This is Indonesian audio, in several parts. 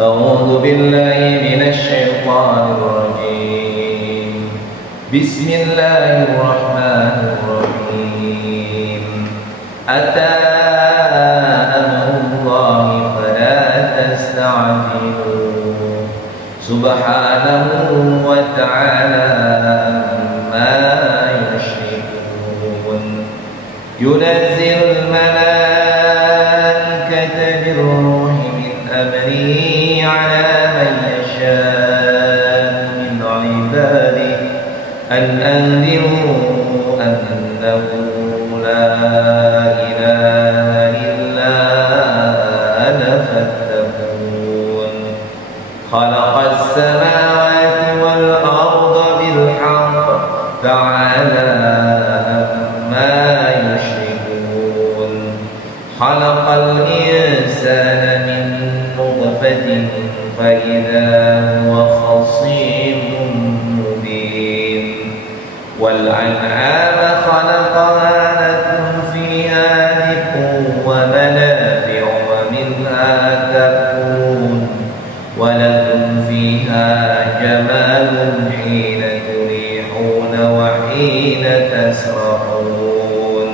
أعوذ بالله من الشيطان الرجيم. بسم الله الرحمن الرحيم. أتى أمر الله فلا تستعجلوه سبحانه وتعالى عما يشركون. ينزل الملائكة بالروح من أمره على من يشاء من عباده أن أنذروا أنه لا إله إلا أنا فاتقون. خلق السماوات والأرض بالحق تعالى عما يشركون. خلق الإنسان من نطفة فإذا هو خصيم مبين. والأنعام خلقها لكم فيها دفء ومنافع ومنها تأكلون ولكم فيها جمال حين تريحون وحين تسرحون.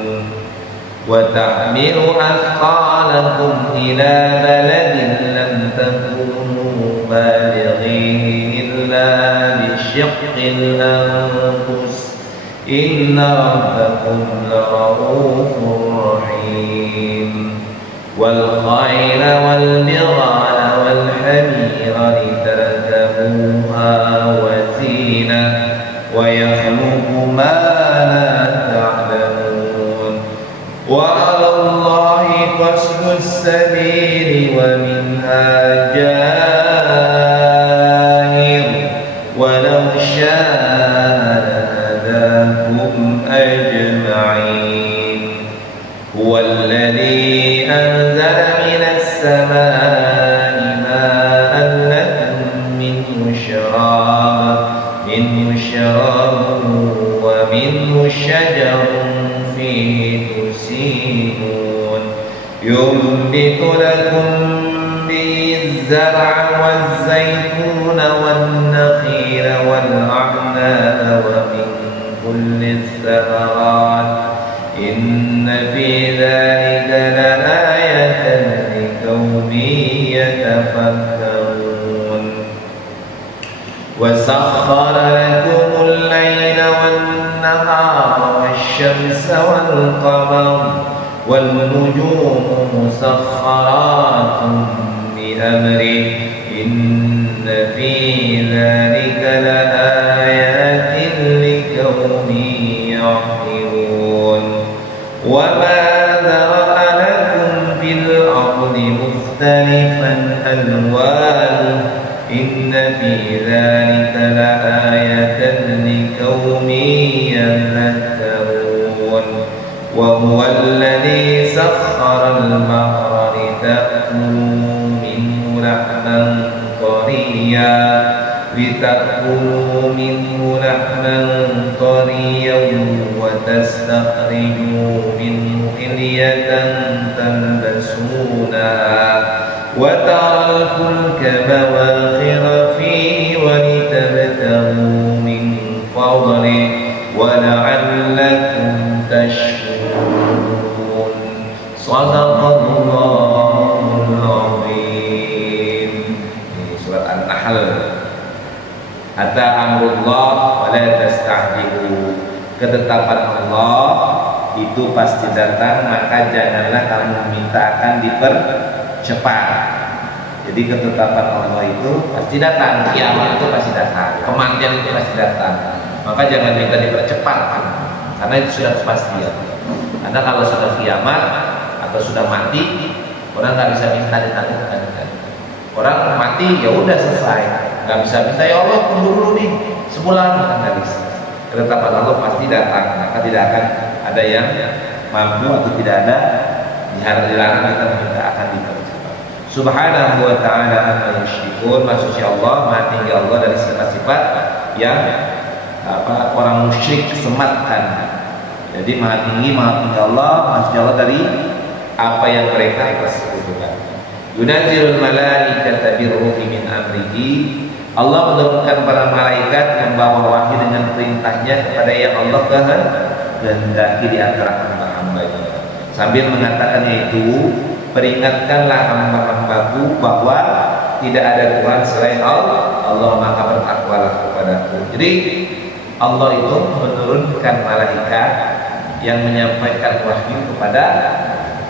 وتحمل أثقالكم إلى بلد لم تكونوا بالغيه إلا بشق الأنفس إن ربكم لرؤوف رحيم. والخيل والبغال والحمير لتركبوها وزينة ويخلق ما لا تعلمون. وعلى الله قصد السبيل ومنها جائر ولو شاء لهداكم أجمعين. هو الذي أنزل من السماء ماء لكم منه شراب ومنه شجر فيه تسيمون. ينبت لكم به الزرع والزيتون والنخيل والأعناب ومن كل الثمرات إن في ذلك لآية لقوم يتفكرون. وسخر لكم الليل والنهار والشمس والقمر والنجوم مسخرات بأمره إن في ذلك لآيات لقوم يعقلون. وما ذرأ لكم في الأرض مختلفا ألوانه إن في ذلك لآية لقوم يذكرون. وهو الذي سخر البحر لتأكلوا منه لحما طريا وتستخرجوا منه حلية تلبسونها وترى الفلك مواخر فيه ولتبتغوا من فضله ولعلكم تشكرون. صدق Allahul Azim. Ini surat An-Nahl. Ata amrullah fala tasta'jilu. Ketetapan Allah itu pasti datang, maka janganlah kamu minta akan dipercepat. Jadi ketetapan Allah itu pasti datang, kiamat itu pasti datang, kematian itu pasti datang. Maka jangan minta dipercepat, karena itu sudah pasti ya. Karena kalau sudah kiamat atau sudah mati, orang nggak bisa minta ditangguhkan. Orang mati ya udah selesai, nggak bisa minta ya Allah tunggu dulu nih sebulan, nggak bisa. Ketetapan Allah pasti datang, maka tidak akan ada yang mampu atau tidak ada dilarang kita meminta akan dipercepat. Subhanahu wa ta'ala amma yusyrikun. Maksudnya Allah maha tinggi Allah dari sifat-sifat yang orang musyrik sematkan. Jadi maha tinggi Allah, maksudnya Allah dari apa yang mereka persekutukan. Yunazilul malaikata birruhi min amrihi. Allah menurunkan para malaikat membawa wahyu dengan perintahnya kepada yang Allah kehendaki di antara hamba-hambanya. Sambil mengatakan yaitu, peringatkanlah hamba-hambaku bahwa tidak ada Tuhan selain Allah, maka bertakwalah kepadaku. Jadi Allah itu menurunkan malaikat yang menyampaikan wahyu kepada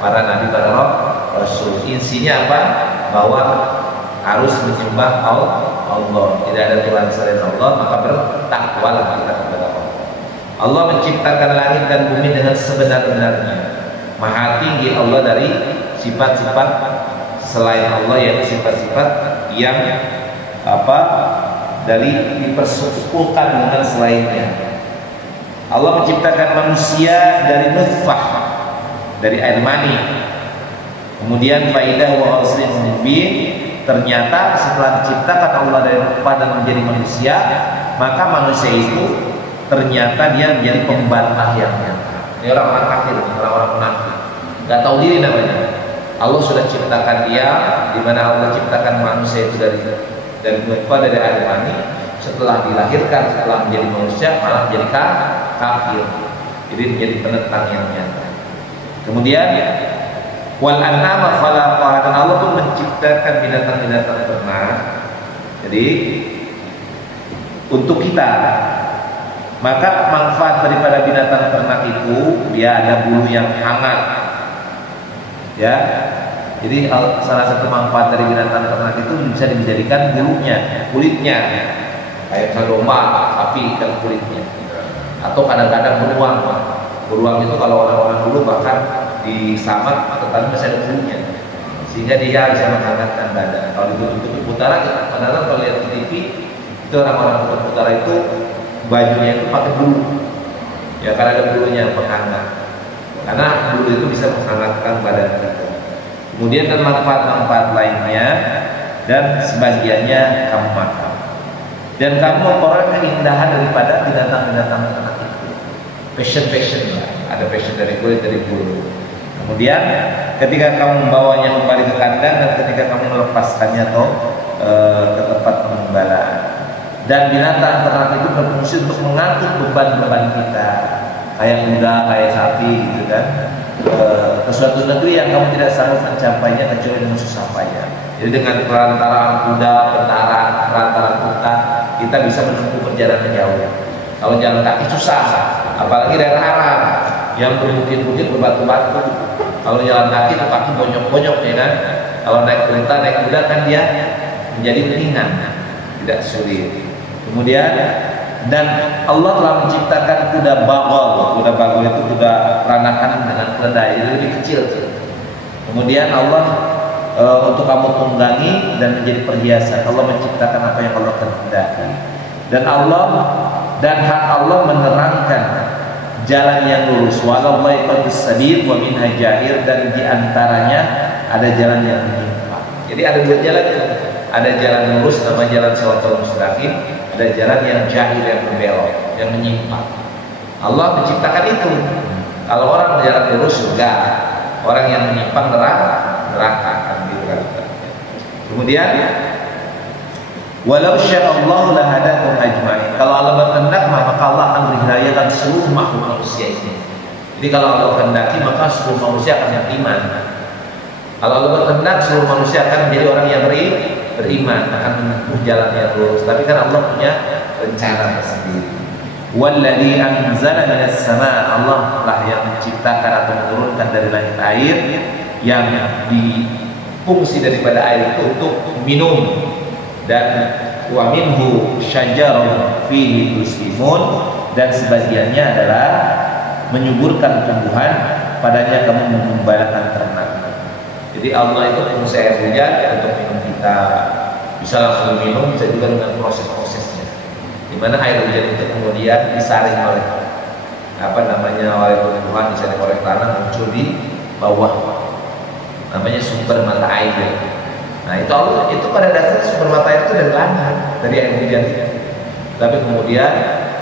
para nabi, para rasul. Insinya apa? Bahwa harus menyembah Allah, tidak ada Tuhan selain Allah, maka bertakwalah kita kepada Allah. Allah menciptakan langit dan bumi dengan sebenar-benarnya. Maha tinggi Allah dari sifat-sifat selain Allah, yaitu sifat-sifat yang dari dipersekutukan dengan selainnya. Allah menciptakan manusia dari nutfah, dari air mani. Kemudian faidah wa aslin mubin, ternyata setelah diciptakan Allah dari nutfah dan menjadi manusia, maka manusia itu ternyata dia menjadi pembantah yang nyata. Ini orang-orang kafir, orang-orang munafik, nggak tahu diri namanya. Allah sudah ciptakan dia, di mana Allah ciptakan manusia itu dari nutfah, dari air mani. Setelah dilahirkan, setelah menjadi manusia, malah menjadi kafir. Jadi menjadi penentang yang nyata. Kemudian wal an'ama khalaqaha, dan Allah pun menciptakan binatang-binatang ternak. Jadi untuk kita, maka manfaat daripada binatang ternak itu dia ada bulu yang hangat, ya. Jadi salah satu manfaat dari binatang ternak itu bisa dijadikan bulunya, kulitnya, kayak domba, sapi ikan kulitnya, atau kadang-kadang beruang itu kalau orang-orang dulu bahkan di samak atau tadi masih ada bulunya, sehingga dia bisa menghangatkan badan. Kalau ditutup utara, padahal kalau lihat di TV itu orang-orang kutub utara itu bajunya itu pakai bulu, ya, karena ada bulunya penghangat, karena bulu itu bisa menghangatkan badan kita. Kemudian dan manfaat-manfaat lainnya, dan sebagiannya kamu makan, dan kamu memperoleh keindahan daripada binatang-binatang ternak itu. Passion lah, ada passion dari kulit, dari bulu. Kemudian ketika kamu membawanya kembali ke kandang, dan ketika kamu melepaskannya atau ke tempat penggembalaan. Dan binatang ternak itu berfungsi untuk mengangkut beban-beban kita, kayak kuda, kayak sapi, gitu kan, ke suatu negeri yang kamu tidak sanggup mencapainya kecuali dengan susah payah. Jadi dengan perantaraan kuda, perantaraan unta, kita bisa menempuh perjalanan jauh. Kalau jalan kaki susah, apalagi daerah Arab yang berbukit-bukit, berbatu-batu. Kalau jalan kaki itu kaki bonyok-bonyok, ya kan. Kalau naik kereta, naik kuda kan dia menjadi ringan, tidak sulit. Kemudian dan Allah telah menciptakan kuda bagol. Kuda bagol itu kuda peranakan dengan keledai, jadi lebih kecil. Kemudian Allah untuk kamu tunggangi dan menjadi perhiasan. Allah menciptakan apa yang Allah kehendaki. Dan hak Allah menerangkan jalan yang lurus. Walau yaqadus sabil wa minha jahir, dan diantaranya ada jalan yang menyimpang. Jadi ada dua jalan, ada jalan lurus nama jalan shiratal mustaqim, ada jalan yang jahil, yang berbelok, yang menyimpang. Allah menciptakan itu. Kalau orang berjalan lurus surga, orang yang menyimpang neraka kan gitu kan. Kemudian walau sya'allahu lahadakum ajma'in. Kalau Allah berkehendak, maka Allah akan berhidayakan seluruh makhluk manusia ini. Jadi kalau Allah kehendaki, maka seluruh manusia akan beriman. Kalau Allah berkehendak, seluruh manusia akan menjadi orang yang beriman, akan menempuh jalan yang lurus. Tapi kan Allah punya rencana tersendiri. Walladzi anzala minas sama', Allah lah yang menciptakan atau menurunkan dari langit air, yang difungsi daripada air itu untuk minum. Dan wa minhu syajarun fihi tuslimun, dan sebagiannya adalah menyuburkan tumbuhan, padanya kamu mengembalakan ternak. Jadi Allah itu fungsi air hujan untuk minum kita, bisa langsung minum, bisa juga dengan proses-prosesnya, di mana air hujan itu kemudian disaring oleh oleh Tuhan, disaring oleh tanah, muncul di bawah, namanya sumber mata air. Nah itu Allah, itu pada dasarnya sumber mata air itu dari langit, dari air hujan itu. Tapi kemudian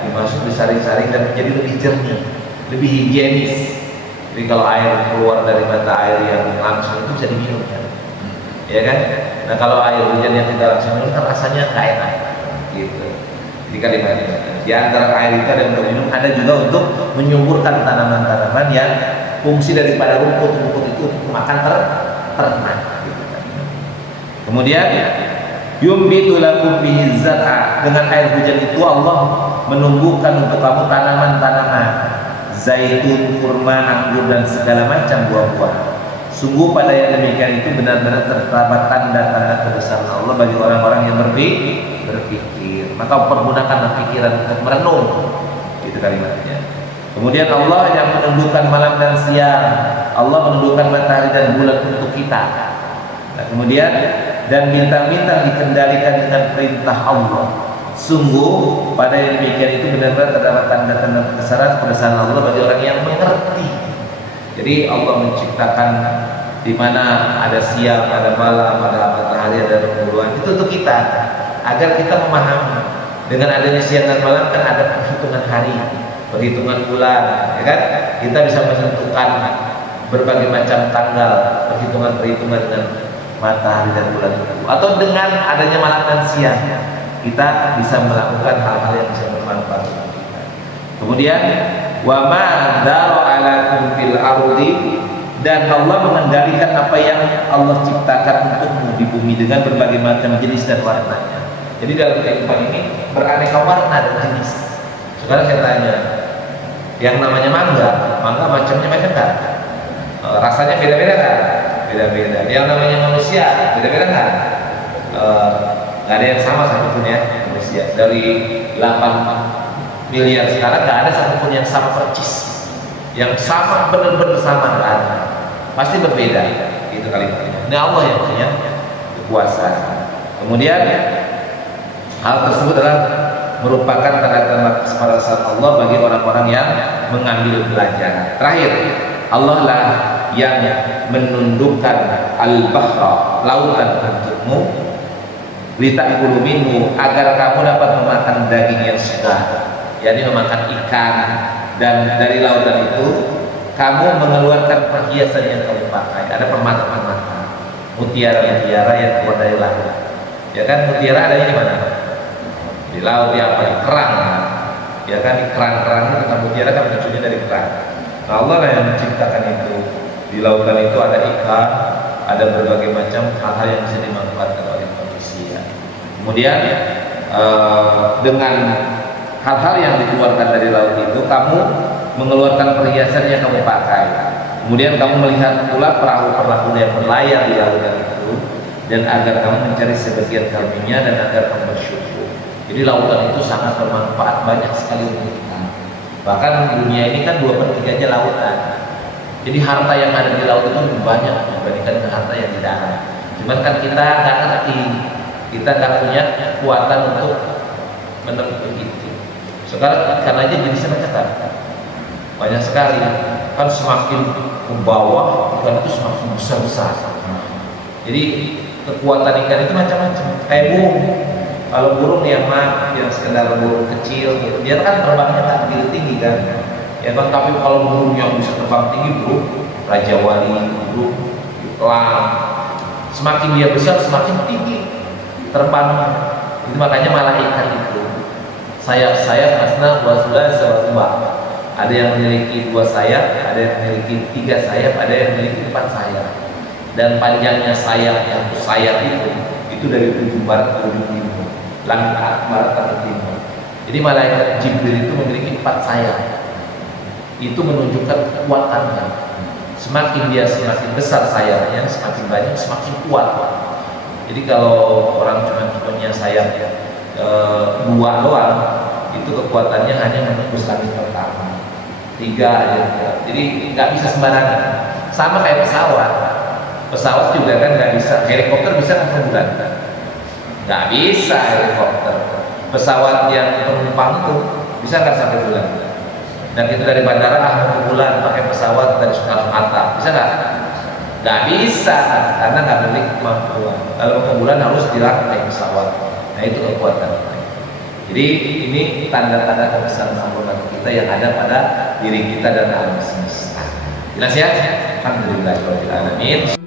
dimasuk, disaring-saring dan menjadi lebih jernih, lebih higienis. Jadi kalau air keluar dari mata air yang langsung itu bisa diminum kan? ya kan? Nah kalau air hujan yang tidak langsung minum kan rasanya nggak enak, gitu. Jadi kalimatnya di antara air itu ada untuk minum, ada juga untuk menyuburkan tanaman-tanaman yang fungsi daripada rumput-rumput itu untuk makan ternak. Gitu. Kemudian yumbitu lakum bihi zar'a, dengan air hujan itu Allah menumbuhkan untuk kamu tanaman-tanaman zaitun, kurma, anggur dan segala macam buah-buah. Sungguh pada yang demikian itu benar-benar terdapat tanda-tanda kebesaran Allah bagi orang-orang yang berpikir. Maka pergunakan pikiran untuk merenung. Itu kalimatnya. Kemudian Allah yang menundukkan malam dan siang, Allah menundukkan matahari dan bulan untuk kita. Nah, kemudian dan bintang-bintang dikendalikan dengan perintah Allah. Sungguh pada yang demikian itu benar-benar terdapat tanda-tanda kebesaran Allah bagi orang yang mengerti. Jadi Allah menciptakan di mana ada siang, ada malam, ada matahari, ada rembulan. Itu untuk kita, agar kita memahami. Dengan adanya siang dan malam kan ada perhitungan hari, perhitungan bulan, ya kan? Kita bisa menentukan berbagai macam tanggal, perhitungan-perhitungan dengan matahari dan bulan itu. Atau dengan adanya malam dan siang, kita bisa melakukan hal-hal yang bisa bermanfaat untuk kita. Kemudian wa ma dara'alakum fil ardi, dan Allah mengendalikan apa yang Allah ciptakan untukmu di bumi dengan berbagai macam jenis dan warnanya. Jadi dalam kehidupan ini beraneka warna dan jenis. Sekarang saya tanya, yang namanya mangga macamnya macam kan? Rasanya beda-beda kan? Beda-beda. Yang namanya manusia beda-beda kan? Nggak ada yang sama satupun ya manusia. Dari 8 miliar sekarang nggak ada satupun yang sama persis, yang sama benar-benar sama, nggak ada. Pasti berbeda. Itu kalimatnya. Ini Allah yang punya kekuasaan. Kemudian hal tersebut adalah merupakan tanda-tanda kebesaran Allah bagi orang-orang yang mengambil pelajaran. Terakhir, Allah lah yang menundukkan al-bahra, lautan untukmu, litakulu minhu, agar kamu dapat memakan daging yang segar, yakni memakan ikan, dan dari lautan itu kamu mengeluarkan perhiasan yang kamu pakai. Ada permata-permata, mutiara-mutiara yang keluar dari laut. Ya kan, mutiara adanya di mana? Di laut, di apa? Di kerang. Ya kan, di kerang-kerang itu kan mutiara kan munculnya dari kerang. Nah, Allah lah yang menciptakan itu. Di lautan itu ada ikan, ada berbagai macam hal-hal yang bisa dimanfaatkan oleh manusia. Kemudian dengan hal-hal yang dikeluarkan dari laut itu, kamu mengeluarkan perhiasan yang kamu pakai. Kemudian kamu melihat pula perahu-perahu yang berlayar di lautan itu, dan agar kamu mencari sebagian kambingnya dan agar kamu bersyukur. Jadi lautan itu sangat bermanfaat, banyak sekali untuk kita. Bahkan dunia ini kan 2/3-nya lautan. Jadi harta yang ada di laut itu lebih banyak dibandingkan dengan harta yang di darat. Cuman kan kita nggak ngerti, kita nggak punya kekuatan untuk menempuh itu. Sekarang ikan aja jenisnya macam banyak sekali. Kan semakin ke bawah ikan itu semakin besar-besar. Jadi kekuatan ikan itu macam-macam. Kayak burung. Kalau burung yang sekedar burung kecil gitu, dia kan terbangnya tak tinggi kan. Ya kan, tapi kalau burung yang bisa terbang tinggi, burung Raja Wali, burung elang, semakin dia besar semakin tinggi terbangnya. Itu makanya malaikat itu sayap-sayap asna wasulah sawatwa. Ada yang memiliki 2 sayap, ada yang memiliki 3 sayap, ada yang memiliki 4 sayap. Dan panjangnya sayap itu dari ujung barat ke ujung timur, langit barat ke timur. Jadi malaikat Jibril itu memiliki 4 sayap. Itu menunjukkan kekuatannya. Semakin dia semakin besar sayapnya, semakin banyak, semakin kuat. Jadi kalau orang cuma punya sayap 2 doang, itu kekuatannya hanya menembus langit pertama, 3 aja. Jadi nggak bisa sembarangan. Sama kayak pesawat. Pesawat juga kan nggak bisa. Helikopter bisa kan ke bulan? Nggak bisa helikopter. Pesawat yang penumpang itu bisa nggak sampai bulan? Dan itu dari bandara mau ke bulan pakai pesawat dari Soekarno-Hatta, bisa nggak? Nggak bisa, karena nggak memiliki kemampuan. Kalau ke bulan harus dilakukan naik pesawat. Nah itu kekuatan. Jadi ini tanda-tanda kebesaran Allah kita yang ada pada diri kita dan alam semesta. Jelas ya? Alhamdulillahirabbil alamin.